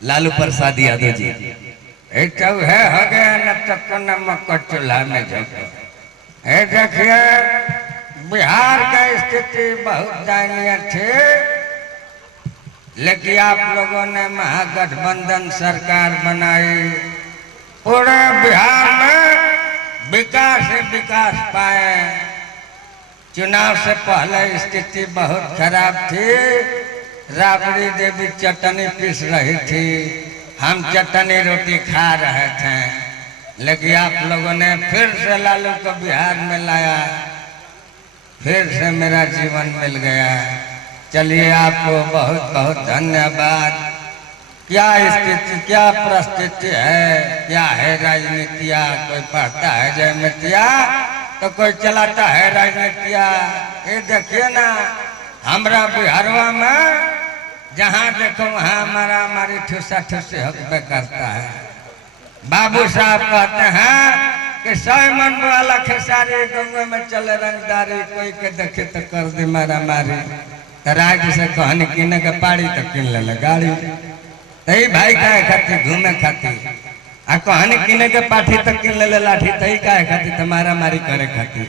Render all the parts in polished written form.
लालू प्रसाद यादव जी। तब है हो गया न तक नमक चूल्हा में झोंको। देखिए बिहार का स्थिति बहुत दयनीय थी, लेकिन आप लोगों ने महागठबंधन सरकार बनाई, पूरे बिहार में विकास ही विकास पाए। चुनाव से पहले स्थिति बहुत खराब थी, राबड़ी देवी चटनी पीस रही थी, हम चटनी रोटी खा रहे थे, लेकिन आप लोगों ने फिर से लालू को बिहार में लाया, फिर से मेरा जीवन मिल गया। चलिए आपको बहुत बहुत धन्यवाद। क्या स्थिति क्या परिस्थिति है, क्या है राजनीतिया, कोई पढ़ता है जयमितिया तो कोई चलाता है राजनीतिया। ये देखिए ना हमारा बिहारवा में जहाँ देखो वहाँ हमारी ठूसा ठूसी हकबे करता है। बाबू साहब कहते हैं कि 100 मन वाला खेसारी गंगा में चले रंगदारी, कोई के देखे तो कर दे मारा मारी। राज्य से कहने किने के पाड़ी तो किन ले गाड़ी, तही भाई का खाती घूमे खाती आ कहने किने के पाठी तो किन ले लाठी, तही का खाती तुम्हारा मारी करे खाती।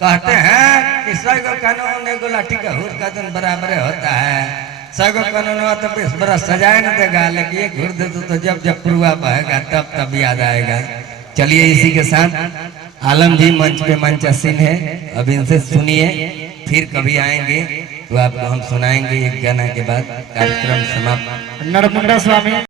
कहते हैं कि 100 गो कानून एगो लाठी का हुर का दिन बराबर होता है। 100 गो कानून तो 20 बरस सजाए न देगा, लेकिन ये घूर दे तो जब जब पुरुआ बहेगा तब तब याद आएगा। चलिए इसी के साथ आलम जी मंच पे मंचासीन है, अब इनसे सुनिए, फिर कभी आएंगे तो आपको हम सुनाएंगे एक गाना के बाद कार्यक्रम समाप्त। नरमुंडा स्वामी।